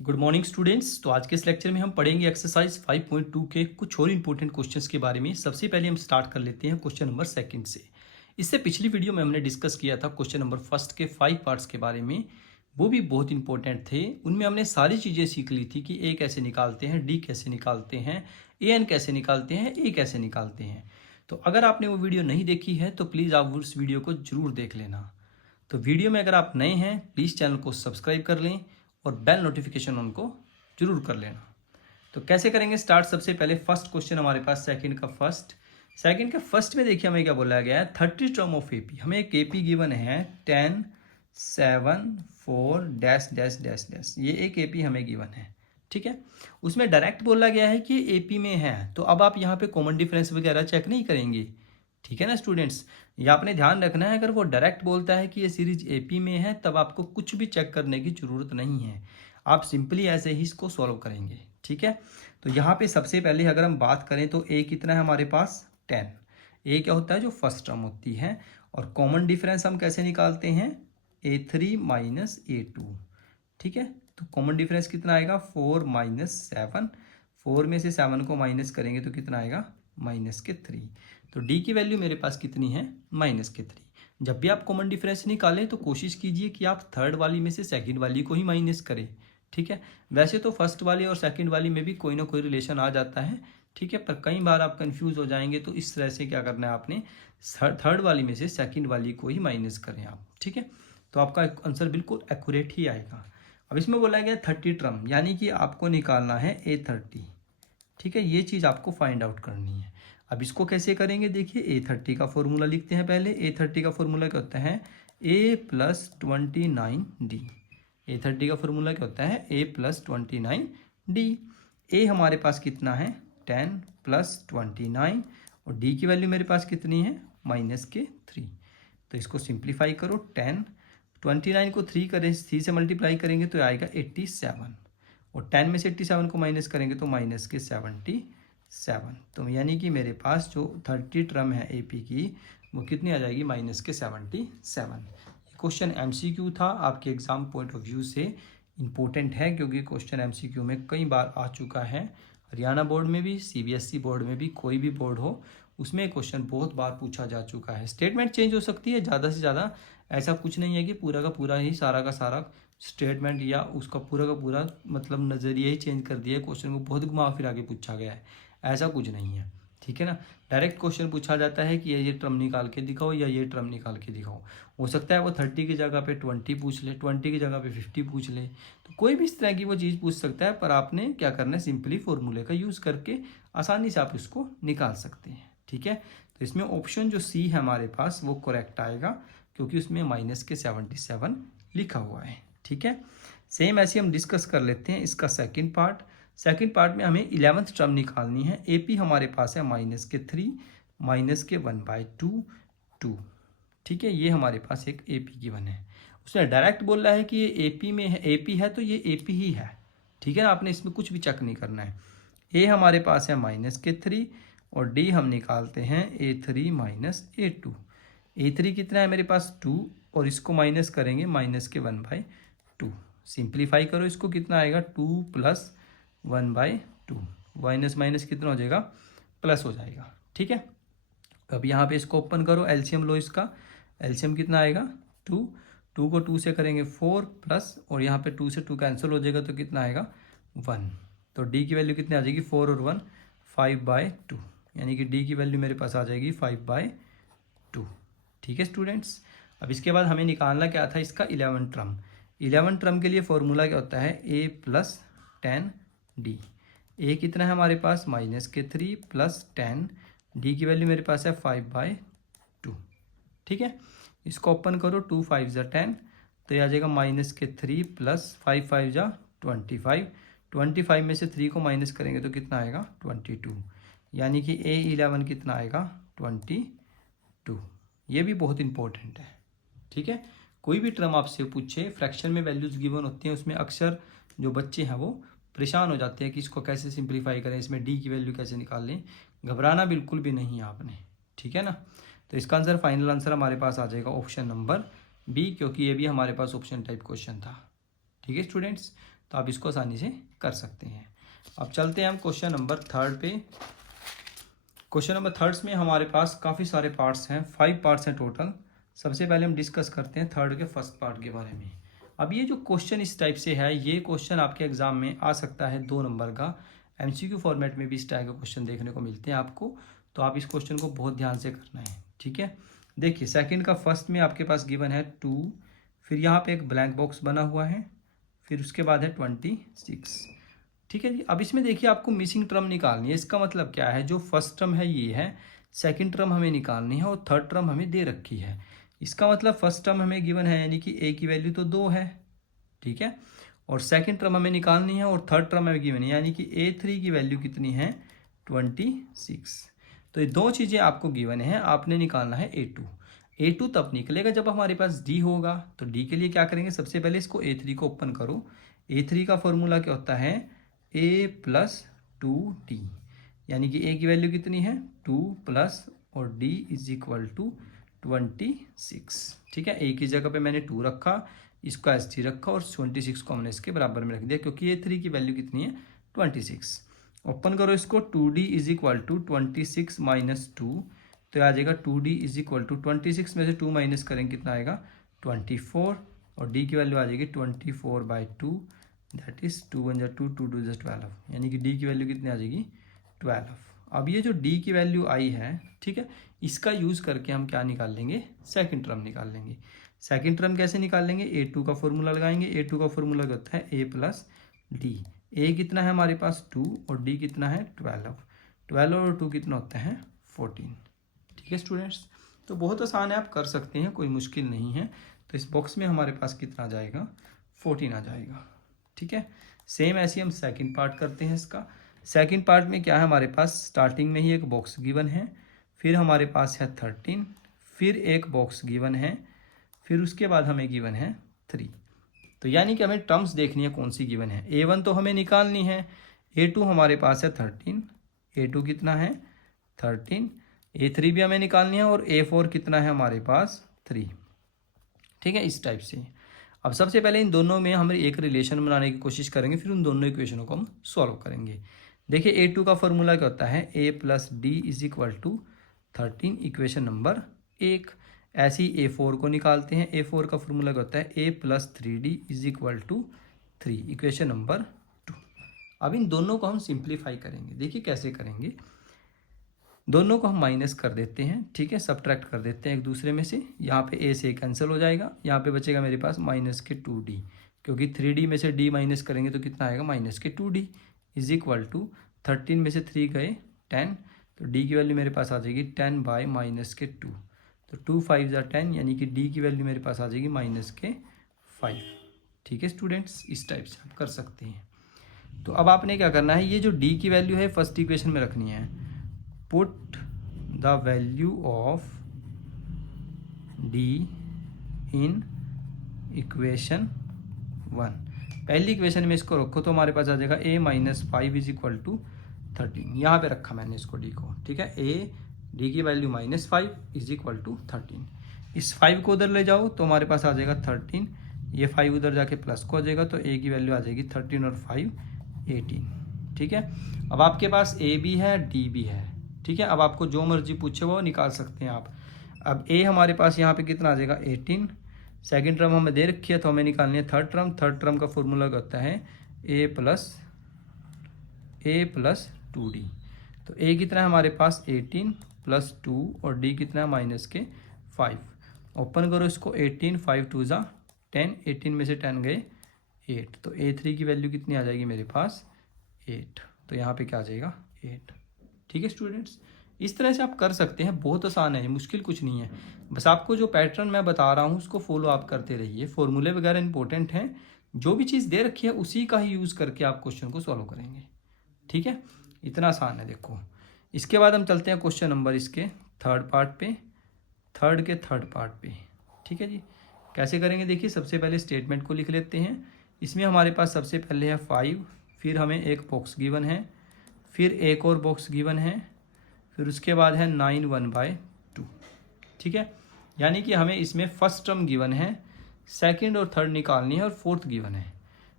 Good morning students. तो आज के इस लेक्चर में हम पढ़ेंगे एक्सरसाइज 5.2 के कुछ और इंपॉर्टेंट क्वेश्चंस के बारे में। सबसे पहले हम स्टार्ट कर लेते हैं क्वेश्चन नंबर सेकंड से। इससे पिछली वीडियो में हमने डिस्कस किया था क्वेश्चन नंबर फर्स्ट के 5 पार्ट्स के बारे में, वो भी बहुत इंपॉर्टेंट थे। उनमें हमने सारी चीज़ें सीख ली थी कि ए कैसे निकालते हैं, डी कैसे निकालते हैं, ए एन कैसे निकालते हैं, ए कैसे निकालते हैं। तो अगर आपने वो वीडियो नहीं देखी है तो प्लीज़ आप उस वीडियो को जरूर देख लेना। तो वीडियो में अगर आप नए हैं प्लीज़ चैनल को सब्सक्राइब कर लें और बेल नोटिफिकेशन उनको जरूर कर लेना। तो कैसे करेंगे स्टार्ट। सबसे पहले फर्स्ट क्वेश्चन हमारे पास सेकंड का फर्स्ट में देखिए हमें क्या बोला गया है, 30 टर्म ऑफ एपी। हमें एक एपी गिवन है 10 7 4 डैश डैश डैश डैश, ये एक एपी हमें गिवन है। ठीक है, उसमें डायरेक्ट बोला गया है कि एपी में है, तो अब आप यहाँ पे कॉमन डिफरेंस वगैरह चेक नहीं करेंगे। ठीक है ना स्टूडेंट्स, ये आपने ध्यान रखना है। अगर वो डायरेक्ट बोलता है कि ये सीरीज एपी में है तब आपको कुछ भी चेक करने की जरूरत नहीं है, आप सिंपली ऐसे ही इसको सॉल्व करेंगे। ठीक है, तो यहाँ पे सबसे पहले अगर हम बात करें तो ए कितना है हमारे पास 10। ए क्या होता है, जो फर्स्ट टर्म होती है। और कॉमन डिफरेंस हम कैसे निकालते हैं, A3 माइनस A2। ठीक है, तो कॉमन डिफरेंस कितना आएगा 4 माइनस 7। 4 में से 7 को माइनस करेंगे तो कितना आएगा -3। तो डी की वैल्यू मेरे पास कितनी है -3। जब भी आप कॉमन डिफरेंस निकालें तो कोशिश कीजिए कि आप थर्ड वाली में से सेकंड वाली को ही माइनस करें। ठीक है, वैसे तो फर्स्ट वाली और सेकंड वाली में भी कोई ना कोई रिलेशन आ जाता है। ठीक है, पर कई बार आप कंफ्यूज हो जाएंगे, तो इस तरह से क्या करना है आपने, थर्ड वाली में से सेकंड वाली को ही माइनस करें आप। ठीक है, तो आपका आंसर बिल्कुल एक्यूरेट ही आएगा। अब इसमें बोला गया 30 टर्म, यानी कि आपको निकालना है A30। ठीक है, ये चीज़ आपको फाइंड आउट करनी है। अब इसको कैसे करेंगे, देखिए A30 का फॉर्मूला लिखते हैं पहले। A30 का फॉर्मूला क्या होता है, A+29D। A30 का फॉर्मूला क्या होता है, A+29D। ए हमारे पास कितना है 10 + 29, और डी की वैल्यू मेरे पास कितनी है -3। तो इसको सिंप्लीफाई करो, 10 29 को 3 से मल्टीप्लाई करेंगे तो आएगा 87, और 10 में से 87 को माइनस करेंगे तो -77। तो यानी कि मेरे पास जो 30 टर्म है एपी की वो कितनी आ जाएगी -77। ये क्वेश्चन एमसीक्यू था, आपके एग्जाम पॉइंट ऑफ व्यू से इम्पोर्टेंट है क्योंकि क्वेश्चन एमसीक्यू में कई बार आ चुका है। हरियाणा बोर्ड में भी, सीबीएसई बोर्ड में भी, कोई भी बोर्ड हो उसमें क्वेश्चन बहुत बार पूछा जा चुका है। स्टेटमेंट चेंज हो सकती है ज़्यादा से ज़्यादा, ऐसा कुछ नहीं है कि पूरा का पूरा ही सारा का सारा स्टेटमेंट या उसका पूरा का पूरा मतलब नज़रिया ही चेंज कर दिया है, क्वेश्चन को बहुत घुमा फिरा के पूछा गया है, ऐसा कुछ नहीं है। ठीक है ना, डायरेक्ट क्वेश्चन पूछा जाता है कि ये टर्म निकाल के दिखाओ या ये टर्म निकाल के दिखाओ। हो सकता है वो 30 की जगह पे 20 पूछ ले, 20 की जगह पे 50 पूछ ले, तो कोई भी इस तरह की वो चीज़ पूछ सकता है। पर आपने क्या करना है, सिंपली फॉर्मूले का यूज़ करके आसानी से आप इसको निकाल सकते हैं। ठीक है, तो इसमें ऑप्शन जो सी है हमारे पास वो करेक्ट आएगा, क्योंकि उसमें -77 लिखा हुआ है। ठीक है, सेम ऐसे हम डिस्कस कर लेते हैं इसका सेकंड पार्ट में हमें 11th टर्म निकालनी है। एपी हमारे पास है -3 -1/2। ठीक है, ये हमारे पास एक एपी गिवन है। उसने डायरेक्ट बोल रहा है कि ये एपी में है, एपी है तो ये एपी ही है। ठीक है ना, आपने इसमें कुछ भी चेक नहीं करना है। ए हमारे पास है -3 और डी हम निकालते हैं A3 - A2। A3 कितना है मेरे पास 2, और इसको माइनस करेंगे -1/2। सिंप्लीफाई करो, इसको कितना आएगा 2 + 1/2, माइनस माइनस कितना हो जाएगा, प्लस हो जाएगा। ठीक है, अब यहाँ पे इसको ओपन करो, एलसीएम लो इसका। एलसीएम कितना आएगा 2, 2 को 2 से करेंगे 4 प्लस, और यहाँ पे 2 से 2 कैंसिल हो जाएगा तो कितना आएगा 1। तो डी की वैल्यू कितनी आ जाएगी 4 और 1 5/2, यानी कि डी की वैल्यू मेरे पास आ जाएगी 5/2। ठीक है स्टूडेंट्स, अब इसके बाद हमें निकालना क्या था, इसका 11 टर्म। 11 टर्म के लिए फॉर्मूला क्या होता है, A+10D। ए कितना है हमारे पास -3 + 10, डी की वैल्यू मेरे पास है 5/2। ठीक है, इसको ओपन करो, 2 5 × 10, तो ये आ जाएगा -3 + 5 5 × 25। 25 में से 3 को माइनस करेंगे तो कितना आएगा 22, यानी कि A11 कितना आएगा 22। ये भी बहुत इंपॉर्टेंट है। ठीक है, कोई भी टर्म आपसे पूछे, फ्रैक्शन में वैल्यूज गिवन होती हैं, उसमें अक्सर जो बच्चे हैं वो परेशान हो जाते हैं कि इसको कैसे सिंप्लीफाई करें, इसमें डी की वैल्यू कैसे निकाल लें। घबराना बिल्कुल भी नहीं है आपने। ठीक है ना, तो इसका आंसर, फाइनल आंसर हमारे पास आ जाएगा ऑप्शन नंबर बी, क्योंकि ये भी हमारे पास ऑप्शन टाइप क्वेश्चन था। ठीक है स्टूडेंट्स, तो आप इसको आसानी से कर सकते हैं। अब चलते हैं हम क्वेश्चन नंबर 3 पे। क्वेश्चन नंबर 3 में हमारे पास काफ़ी सारे पार्ट्स हैं, 5 पार्ट्स हैं टोटल। सबसे पहले हम डिस्कस करते हैं 3 के फर्स्ट पार्ट के बारे में। अब ये जो क्वेश्चन इस टाइप से है, ये क्वेश्चन आपके एग्जाम में आ सकता है 2 नंबर का। एमसीक्यू फॉर्मेट में भी इस टाइप के क्वेश्चन देखने को मिलते हैं आपको, तो आप इस क्वेश्चन को बहुत ध्यान से करना है, ठीक है। देखिए सेकंड का फर्स्ट में आपके पास गिवन है 2, फिर यहाँ पे एक ब्लैंक बॉक्स बना हुआ है, फिर उसके बाद है 26, ठीक है जी। अब इसमें देखिए आपको मिसिंग टर्म निकालनी है। इसका मतलब क्या है, जो फर्स्ट टर्म है ये है, सेकंड टर्म हमें निकालनी है और थर्ड टर्म हमें दे रखी है। इसका मतलब फर्स्ट टर्म हमें गिवन है, यानी कि ए की वैल्यू तो 2 है, ठीक है, और सेकंड टर्म हमें निकालनी है और थर्ड टर्म हमें गिवन है, यानी कि A3 की वैल्यू कितनी है 26। तो ये 2 चीज़ें आपको गिवन है, आपने निकालना है A2 तब निकलेगा जब हमारे पास D होगा। तो D के लिए क्या करेंगे, सबसे पहले इसको A3 को ओपन करो। A3 का फॉर्मूला क्या होता है, A + 2D, यानी कि A की वैल्यू कितनी है 2 प्लस और D = 26, ठीक है। A की जगह पे मैंने 2 रखा, इसको SD रखा और 26 को हमने इसके बराबर में रख दिया, क्योंकि A3 की वैल्यू कितनी है 26। ओपन करो इसको, 2D = 26 - 2, तो आ जाएगा 2D = 26 में से 2 माइनस करेंगे कितना आएगा 24, और D की वैल्यू आ जाएगी 24/2, दैट इज 2 × 2 2 2 12, यानी कि D की वैल्यू कितनी आ जाएगी 12। अब ये जो D की वैल्यू आई है, ठीक है, इसका यूज़ करके हम क्या निकाल लेंगे, सेकंड टर्म निकाल लेंगे। सेकंड टर्म कैसे निकाल लेंगे, A2 का फॉर्मूला लगाएंगे। A2 का फॉर्मूला क्या होता है, A + D। A कितना है हमारे पास 2 और D कितना है 12 और 2 कितना होता है 14, ठीक है स्टूडेंट्स। तो बहुत आसान है, आप कर सकते हैं, कोई मुश्किल नहीं है। तो इस बॉक्स में हमारे पास कितना आ जाएगा 14 आ जाएगा, ठीक है। सेम ऐसे हम सेकंड पार्ट करते हैं इसका। सेकंड पार्ट में क्या है, हमारे पास स्टार्टिंग में ही एक बॉक्स गिवन है, फिर हमारे पास है 13, फिर एक बॉक्स गिवन है, फिर उसके बाद हमें गिवन है 3। तो यानी कि हमें टर्म्स देखनी है कौन सी गिवन है। A1 तो हमें निकालनी है, A2 हमारे पास है 13, A2 कितना है 13, A3 भी हमें निकालनी है, और A4 कितना है हमारे पास 3, ठीक है, इस टाइप से। अब सबसे पहले इन दोनों में हम एक रिलेशन बनाने की कोशिश करेंगे, फिर उन दोनों इक्वेशनों को हम सॉल्व करेंगे। देखिए A2 का फॉर्मूला क्या होता है, A + D = 13, इक्वेशन नंबर 1। ऐसे ही A4 को निकालते हैं। A4 का फॉर्मूला क्या होता है, A + 3D = 3, इक्वेशन नंबर 2। अब इन दोनों को हम सिंप्लीफाई करेंगे। देखिए कैसे करेंगे, दोनों को हम माइनस कर देते हैं, ठीक है, सब्ट्रैक्ट कर देते हैं एक दूसरे में से। यहाँ पे A से कैंसिल हो जाएगा, यहाँ पे बचेगा मेरे पास -2D, क्योंकि 3D में से D माइनस करेंगे तो कितना आएगा -2D = 13 में से 3 गए 10, तो D की वैल्यू मेरे पास आ जाएगी 10/-2, तो 2 × 5 = 10, यानी कि D की वैल्यू मेरे पास आ जाएगी -5, ठीक है स्टूडेंट्स। इस टाइप से आप कर सकते हैं। तो अब आपने क्या करना है, ये जो D की वैल्यू है फर्स्ट इक्वेशन में रखनी है। Put the value of D in equation 1। पहली इक्वेशन में इसको रखो तो हमारे पास आ जाएगा A - 5 = 13। यहाँ पे रखा मैंने इसको D को, ठीक है। D की वैल्यू -5 = 13। इस 5 को उधर ले जाओ तो हमारे पास आ जाएगा 13, ये 5 उधर जाके प्लस को हो जाएगा, तो A की वैल्यू आ जाएगी 13 और 5 18, ठीक है। अब आपके पास A भी है D भी है, ठीक है। अब आपको जो मर्जी पूछे वो निकाल सकते हैं आप। अब A हमारे पास यहाँ पे कितना आ जाएगा 18, सेकेंड टर्म हमें दे रखी है तो हमें निकालनी है थर्ड टर्म। थर्ड टर्म का फॉर्मूला क्या होता है, A + 2D। तो A कितना है हमारे पास 18 + 2 और D कितना है -5। ओपन करो इसको, 18 5 2 = 10, 18 में से 10 गए 8, तो A3 की वैल्यू कितनी आ जाएगी मेरे पास 8, तो यहाँ पे क्या आ जाएगा 8, ठीक है स्टूडेंट्स। इस तरह से आप कर सकते हैं, बहुत आसान है, मुश्किल कुछ नहीं है। बस आपको जो पैटर्न मैं बता रहा हूँ उसको फॉलो आप करते रहिए। फॉर्मूले वगैरह इंपॉर्टेंट हैं, जो भी चीज़ दे रखी है उसी का ही यूज़ करके आप क्वेश्चन को सॉल्व करेंगे, ठीक है। इतना आसान है देखो। इसके बाद हम चलते हैं क्वेश्चन नंबर इसके थर्ड पार्ट पे, थर्ड के थर्ड पार्ट पे, ठीक है जी। कैसे करेंगे देखिए, सबसे पहले स्टेटमेंट को लिख लेते हैं। इसमें हमारे पास सबसे पहले है 5, फिर हमें एक बॉक्स गिवन है, फिर एक और बॉक्स गिवन है, फिर उसके बाद है 9 1/2, ठीक है। यानी कि हमें इसमें फर्स्ट टर्म गिवन है, सेकंड और थर्ड निकालनी है, और फोर्थ गिवन है।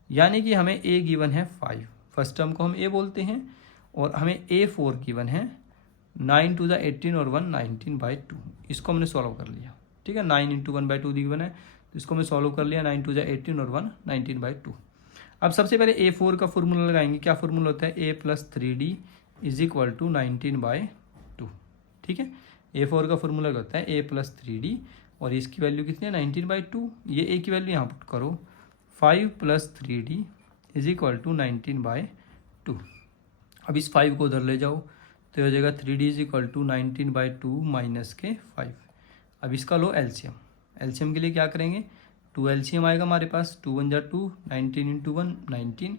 यानी कि हमें ए गिवन है 5, फर्स्ट टर्म को हम ए बोलते हैं, और हमें A4 गिवन है 9 टू द 18 और 1 19/2। इसको हमने सॉल्व कर लिया, ठीक है। 9 इंटू 1/2 गिवन है, तो इसको मैं सॉल्व कर लिया, 9 टू द 18 और 1 19/2। अब सबसे पहले A4 का फॉर्मूला लगाएंगे। क्या फॉर्मूला होता है? A + 3D = 19/2, ठीक है। A4 का फॉर्मूला होता है A + 3D, और इसकी वैल्यू कितनी है? 19/2। ये A की वैल्यू यहाँ पुट करो, 5 + 3D = 19/2। अब इस 5 को उधर ले जाओ, तो हो जाएगा 3D = 19/2 माइनस के 5। अब इसका लो एलसीएम। एलसीएम के लिए क्या करेंगे? 2 एलसीएम आएगा हमारे पास, 2 × 2 19 × 1 19।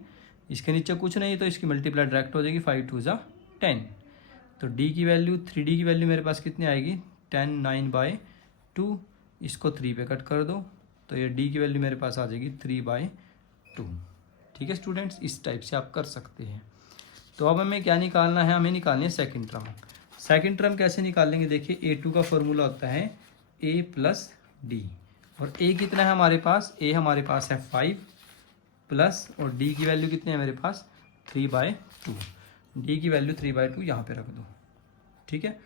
इसके नीचे कुछ नहीं, तो इसकी मल्टीप्लाई डायरेक्ट हो जाएगी, 5 2 = 10। तो D की वैल्यू, 3D की वैल्यू मेरे पास कितनी आएगी? 10 9/2। इसको 3 पे कट कर दो, तो ये D की वैल्यू मेरे पास आ जाएगी 3/2। ठीक है स्टूडेंट्स, इस टाइप से आप कर सकते हैं। तो अब हमें क्या निकालना है? हमें निकालनी है सेकंड टर्म। सेकंड टर्म कैसे निकालेंगे? देखिए, A2 का फॉर्मूला होता है A + D, और A कितना है हमारे पास? A हमारे पास है 5 प्लस, और D की वैल्यू कितनी है मेरे पास? 3/2। D की वैल्यू 3/2 यहाँ पे रख दो, ठीक है।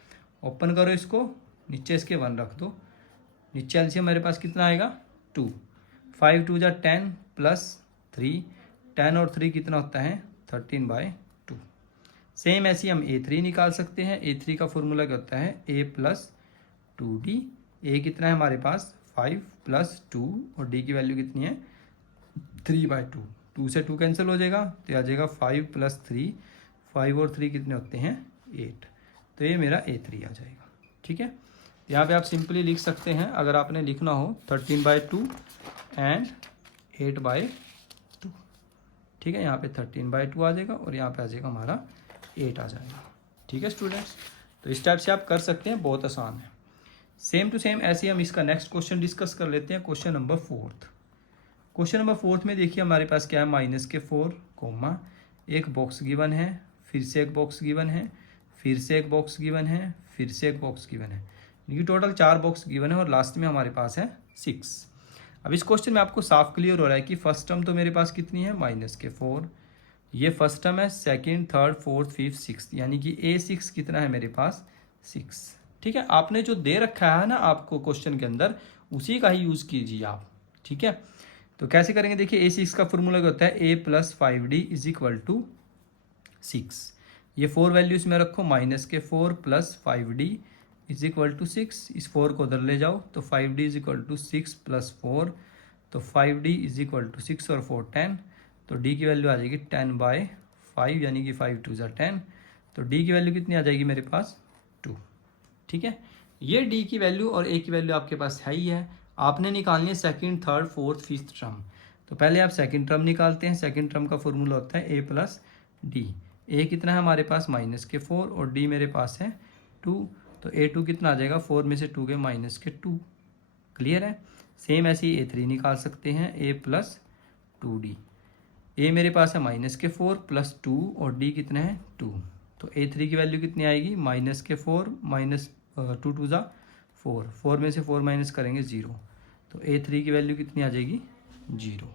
ओपन करो इसको, नीचे इसके 1 रख दो, नीचे एलसीएम मेरे पास कितना आएगा? 2। 5 2 = 10 प्लस 3, 10 और 3 कितना होता है? 13/2। सेम ऐसे हम A3 निकाल सकते हैं। A3 का फॉर्मूला क्या होता है? A + 2D। A कितना है हमारे पास? 5 + 2, और D की वैल्यू कितनी है? 3/2। 2 से 2 कैंसिल हो जाएगा, तो आ जाएगा 5 + 3, 5 और 3 कितने होते हैं? 8। तो ये मेरा A3 आ जाएगा, ठीक है। यहाँ पे आप सिंपली लिख सकते हैं, अगर आपने लिखना हो 13/2 एंड 8/2, ठीक है। यहाँ पे 13/2 आ जाएगा, और यहाँ पे आ जाएगा हमारा 8 आ जाएगा, ठीक है स्टूडेंट्स। तो इस टाइप से आप कर सकते हैं, बहुत आसान है। सेम टू सेम ऐसे ही हम इसका नेक्स्ट क्वेश्चन डिस्कस कर लेते हैं। Question number 4। क्वेश्चन नंबर 4 में देखिए हमारे पास क्या है? -4 कोमा, एक बॉक्स गिवन है, फिर से एक बॉक्स गिवन है, फिर से एक बॉक्स गिवन है, फिर से एक बॉक्स गिवन है। ये टोटल 4 बॉक्स गिवन है, और लास्ट में हमारे पास है 6। अब इस क्वेश्चन में आपको साफ क्लियर हो रहा है कि फर्स्ट टर्म तो मेरे पास कितनी है? -4। ये फर्स्ट टर्म है, second, third, fourth, fifth, sixth, यानी कि A6 कितना है मेरे पास? 6, ठीक है। आपने जो दे रखा है ना आपको क्वेश्चन के अंदर, उसी का ही यूज़ कीजिए आप, ठीक है। तो कैसे करेंगे? देखिए, A6 का फॉर्मूला क्या होता है? A + 5D = 6। ये 4 वैल्यूज में रखो, -4 + 5D = 6। इस 4 को उधर ले जाओ, तो 5D = 6 + 4, तो 5D = 6 और 4 10। तो D की वैल्यू आ जाएगी 10/5, यानी कि 5 2 = 10। तो D की वैल्यू कितनी आ जाएगी मेरे पास? 2, ठीक है। ये D की वैल्यू और A की वैल्यू आपके पास है ही है। आपने निकालनी है second, third, fourth, fifth term. तो पहले आप सेकंड टर्म निकालते हैं। सेकंड टर्म का फॉर्मूला होता है A + D। A कितना है हमारे पास? -4, और D मेरे पास है 2। तो A2 कितना आ जाएगा? 4 में से 2 गए -2। क्लियर है। सेम ऐसे ही A3 निकाल सकते हैं, A + 2D। A मेरे पास है -4 + 2, और D कितना है? 2। तो A3 की वैल्यू कितनी आएगी? -4 -2 2 = 4, 4 में से 4 माइनस करेंगे 0। तो A3 की वैल्यू कितनी आ जाएगी? 0।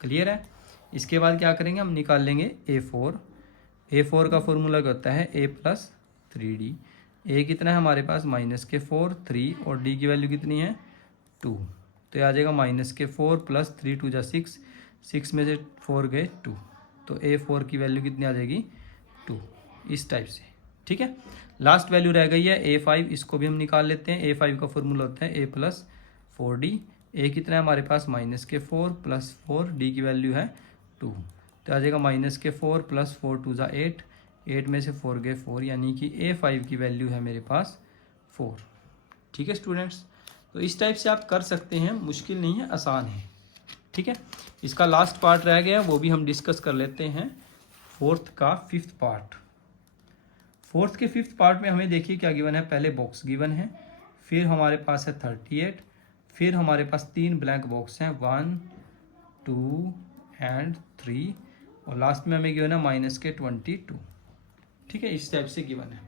क्लियर है। इसके बाद क्या करेंगे? हम निकाल लेंगे A4। A4 का फॉर्मूला क्या होता है? A + 3D। A कितना है हमारे पास? -4 3, और D की वैल्यू कितनी है? 2। तो ये आ जाएगा -4 + 3 2 = 6, 6 में से 4 गए 2। तो A4 की वैल्यू कितनी आ जाएगी? 2, इस टाइप से, ठीक है। लास्ट वैल्यू रह गई है A5, इसको भी हम निकाल लेते हैं। A5 का फॉर्मूला होता है A + 4D। A कितना है हमारे पास? -4 + 4, D की वैल्यू है 2। तो आ जाएगा -4 + 4 2 = 8, 8 में से 4 गए 4, यानी कि A5 की वैल्यू है मेरे पास 4, ठीक है स्टूडेंट्स। तो इस टाइप से आप कर सकते हैं, मुश्किल नहीं है, आसान है, ठीक है। इसका लास्ट पार्ट रह गया, वो भी हम डिस्कस कर लेते हैं। फोर्थ का 5th पार्ट। फोर्थ के 5th पार्ट में हमें देखिए क्या गिवन है? पहले बॉक्स गिवन है, फिर हमारे पास है 38, फिर हमारे पास 3 ब्लैंक बॉक्स हैं, 1 2 एंड 3, और लास्ट में हमें गिवन है -22, ठीक है। इस टाइप से गिवन है।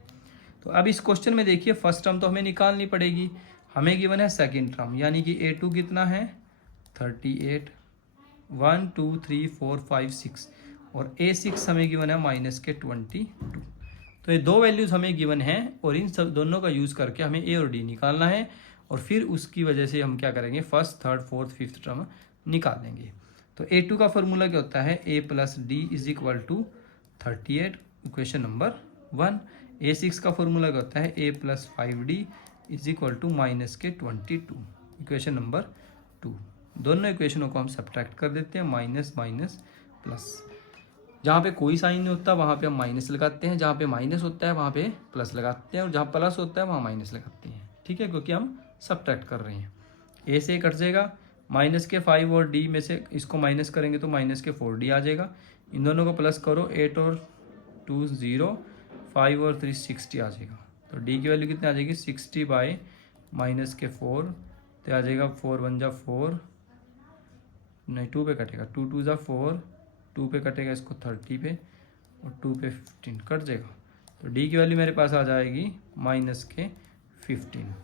तो अब इस क्वेश्चन में देखिए, फर्स्ट टर्म तो हमें निकालनी पड़ेगी। हमें गिवन है सेकंड टर्म, यानी कि A2 कितना है? 38, 1 2 3 4 5 6 और A6 हमें गिवन है -22। तो ये दो वैल्यूज़ हमें गिवन है और इन सब दोनों का यूज़ करके हमें ए और डी निकालना है और फिर उसकी वजह से हम क्या करेंगे, first third fourth fifth term निकालेंगे। तो A2 का फॉर्मूला क्या होता है, A + D = 38, equation number 1। A6 का फॉर्मूला क्या होता है, A + 5D = -22, इक्वेशन नंबर 2। दोनों इक्वेशनों को हम सब्ट्रैक्ट कर देते हैं, माइनस माइनस प्लस। जहाँ पे कोई साइन नहीं होता वहाँ पे हम माइनस लगाते हैं, जहाँ पे माइनस होता है वहाँ पे प्लस लगाते हैं और जहाँ प्लस होता है वहाँ माइनस लगाते हैं, ठीक है, क्योंकि हम सब्ट्रैक्ट कर रहे हैं। ए से कट जाएगा, -5 और डी में से इसको माइनस करेंगे तो -4D आ जाएगा। इन दोनों को प्लस करो, 8 और 2 0, 5 और 3 60 आ जाएगा। तो डी की वैल्यू कितनी आ जाएगी, 60/-4, तो आ जाएगा 4 1 जा 4, नहीं 2 पे कटेगा, 2 2 जा 4, 2 पे कटेगा इसको 30 पे और 2 पे 15 कट जाएगा। तो डी की वैल्यू मेरे पास आ जाएगी -15,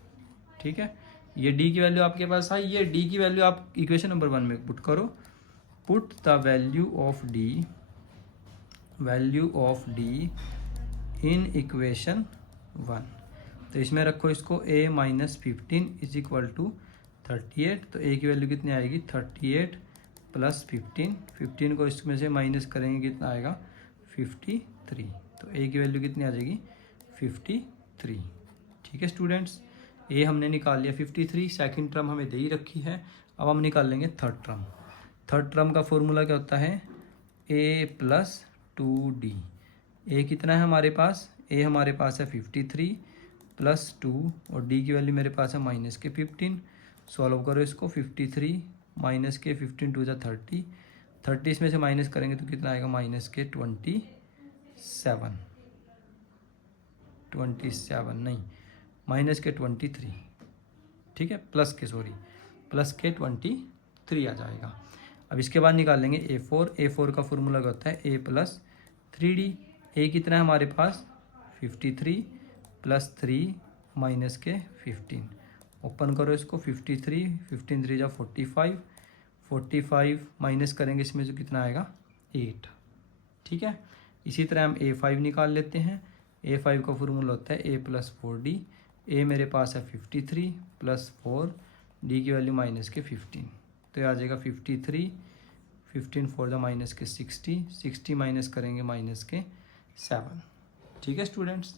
ठीक है। ये डी की वैल्यू आपके पास आई, ये डी की वैल्यू आप इक्वेशन नंबर 1 में पुट करो। Put the value of D in equation 1। तो इसमें रखो इसको a - 15 = 38। तो a की वैल्यू कितनी आएगी, 38 + 15, 15 को इसमें से माइनस करेंगे कितना आएगा, 53। तो a की वैल्यू कितनी आ जाएगी, 53, ठीक है स्टूडेंट्स। a हमने निकाल लिया 53, सेकंड टर्म हमें दे ही रखी है। अब हम निकाल लेंगे थर्ड टर्म। थर्ड टर्म का फॉर्मूला क्या होता है, a + 2d। a कितना है हमारे पास, a हमारे पास है 53 + 2 और d की वैल्यू मेरे पास है -15। सॉल्व करो इसको, 53 -15 2 जा 30, 30 इसमें से माइनस करेंगे तो कितना आएगा, -27 नहीं, -23, ठीक है, प्लस के 23 आ जाएगा। अब इसके बाद निकाल लेंगे A4 का फॉर्मूला क्या होता है, A + 3D। a कितना है हमारे पास, 53 + 3 -15। ओपन करो इसको, 53 15 3 जा 45, 45 माइनस करेंगे इसमें जो कितना आएगा, 8, ठीक है। इसी तरह हम A5 निकाल लेते हैं। A5 का फॉर्मूला होता है A + 4D। a मेरे पास है 53 + 4, d की वैल्यू -15। तो ये आ जाएगा 53, 15 4 जा -60, 60 माइनस करेंगे -7, ठीक है स्टूडेंट्स।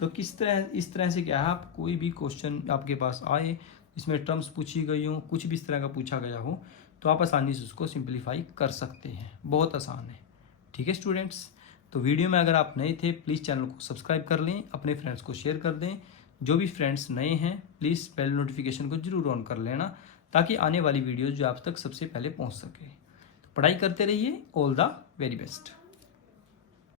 तो इस तरह से क्या है, आप कोई भी क्वेश्चन आपके पास आए इसमें टर्म्स पूछी गई हो, कुछ भी इस तरह का पूछा गया हो, तो आप आसानी से उसको सिंप्लीफाई कर सकते हैं, बहुत आसान है, ठीक है स्टूडेंट्स। तो वीडियो में अगर आप नए थे प्लीज़ चैनल को सब्सक्राइब कर लें, अपने फ्रेंड्स को शेयर कर दें। जो भी फ्रेंड्स नए हैं प्लीज़ बेल नोटिफिकेशन को जरूर ऑन कर लेना, ताकि आने वाली वीडियोज़ जो आप तक सबसे पहले पहुँच सके। तो पढ़ाई करते रहिए, ऑल द वेरी बेस्ट।